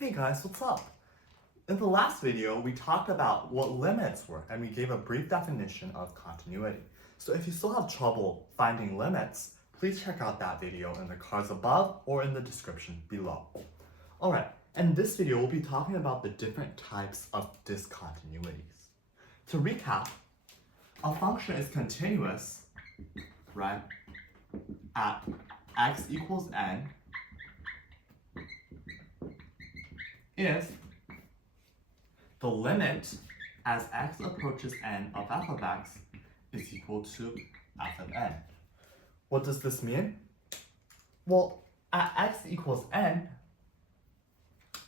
Hey guys, what's up? In the last video, we talked about what limits were and we gave a brief definition of continuity. So if you still have trouble finding limits, please check out that video in the cards above or in the description below. Alright, in this video, we'll be talking about the different types of discontinuities. To recap, a function is continuous, right, at x equals n if the limit as x approaches n of f of x is equal to f of n. What does this mean? Well, at x equals n,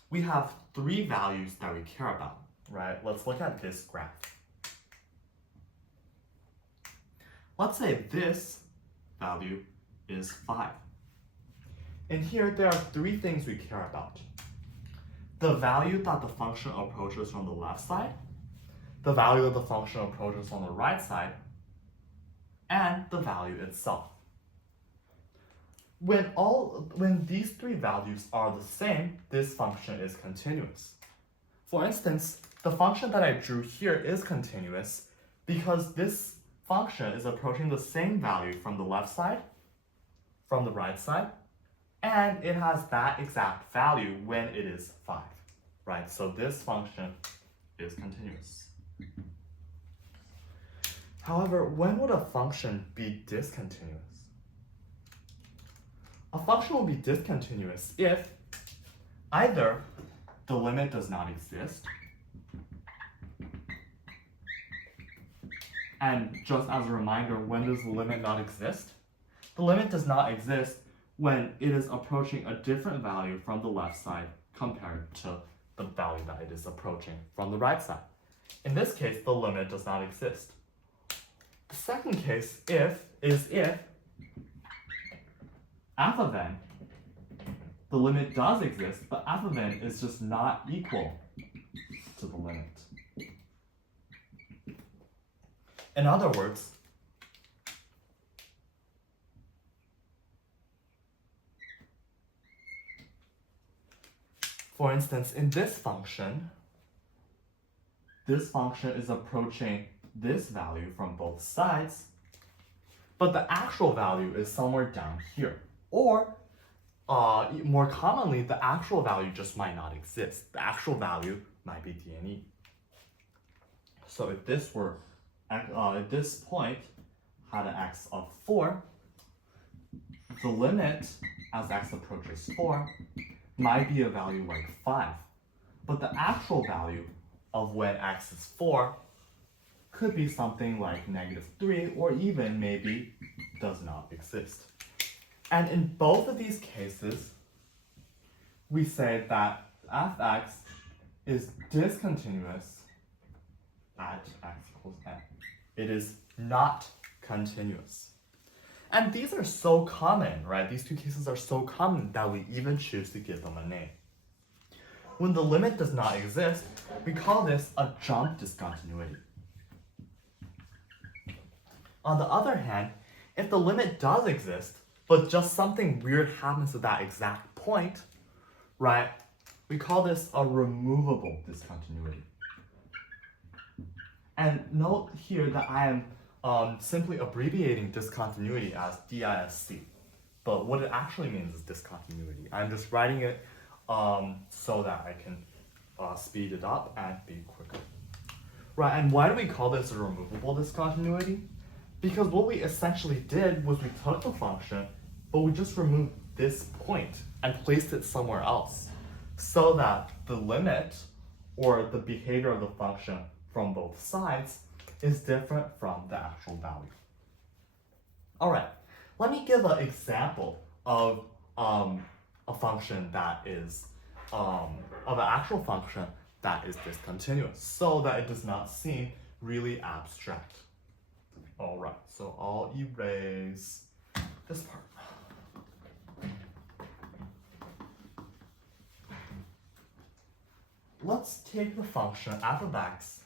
we have three values that we care about, right? Let's look at this graph. Let's say this value is 5. And here there are three things we care about. The value that the function approaches from the left side, the value that the function approaches from the right side, and the value itself. When these three values are the same, this function is continuous. For instance, the function that I drew here is continuous because this function is approaching the same value from the left side, from the right side, and it has that exact value when it is 5, right? So this function is continuous. However, when would a function be discontinuous? A function will be discontinuous if either the limit does not exist, and just as a reminder, when does the limit not exist? The limit does not exist when it is approaching a different value from the left side compared to the value that it is approaching from the right side. In this case, the limit does not exist. The second case is if f of n, the limit does exist, but f of n is just not equal to the limit. In other words, for instance, in this function is approaching this value from both sides, but the actual value is somewhere down here. Or, more commonly, the actual value just might not exist. The actual value might be d and e. So if this were, at this point, had an x of 4, the limit as x approaches 4 might be a value like 5. But the actual value of when x is 4 could be something like -3, or even maybe does not exist. And in both of these cases, we say that fx is discontinuous at x equals n. It is not continuous. And these are so common, right? These two cases are so common that we even choose to give them a name. When the limit does not exist, we call this a jump discontinuity. On the other hand, if the limit does exist, but just something weird happens at that exact point, right, we call this a removable discontinuity. And note here that I am simply abbreviating discontinuity as DISC, but what it actually means is discontinuity. I'm just writing it so that I can speed it up and be quicker. Right, and why do we call this a removable discontinuity? Because what we essentially did was we took the function, but we just removed this point and placed it somewhere else so that the limit or the behavior of the function from both sides is different from the actual value. Alright, let me give an example of a function that is, of an actual function that is discontinuous so that it does not seem really abstract. Alright, so I'll erase this part. Let's take the function f of x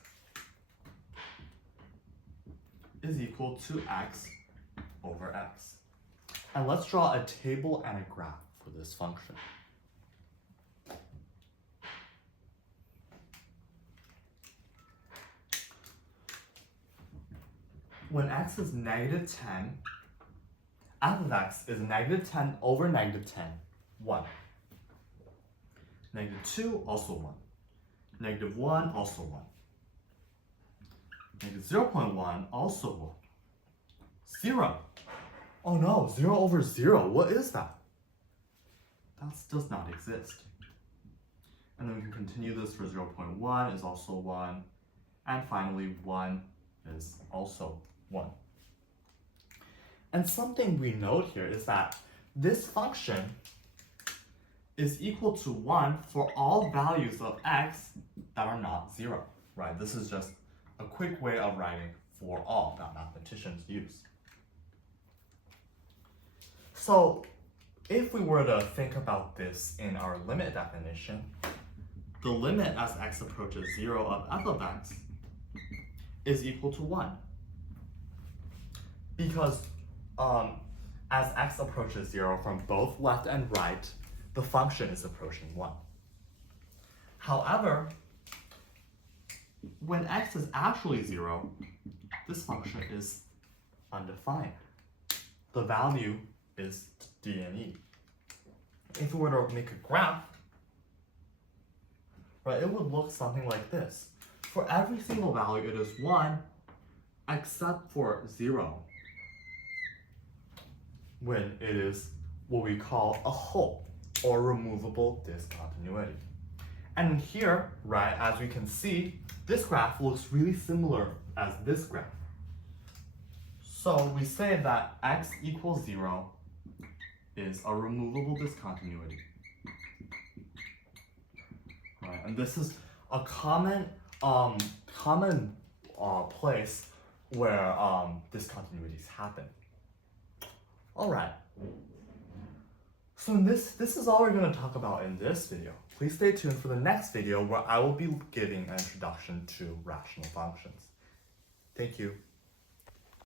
is equal to x over x. And let's draw a table and a graph for this function. when x is negative 10, f of x is negative 10 over negative 10, 1. Negative 2, also 1. Negative 1, also 1. Negative 0.1, also 1. 0. Oh no, 0 over 0, what is that? That does not exist. And then we can continue this for 0.1 is also 1. And finally, 1 is also 1. And something we note here is that this function is equal to 1 for all values of x that are not 0, right? This is just a quick way of writing for all that mathematicians use. So if we were to think about this in our limit definition, the limit as x approaches 0 of f of x is equal to 1. Because as x approaches 0 from both left and right, the function is approaching 1. However, when x is actually 0, this function is undefined. The value is d and e. If we were to make a graph, right, it would look something like this. For every single value, it is 1, except for 0, when it is what we call a hole, or removable discontinuity. And here, right, as we can see, this graph looks really similar as this graph. So we say that x equals 0 is a removable discontinuity. Right, and this is a common place where discontinuities happen. All right. So this is all we're going to talk about in this video. Please stay tuned for the next video where I will be giving an introduction to rational functions. Thank you.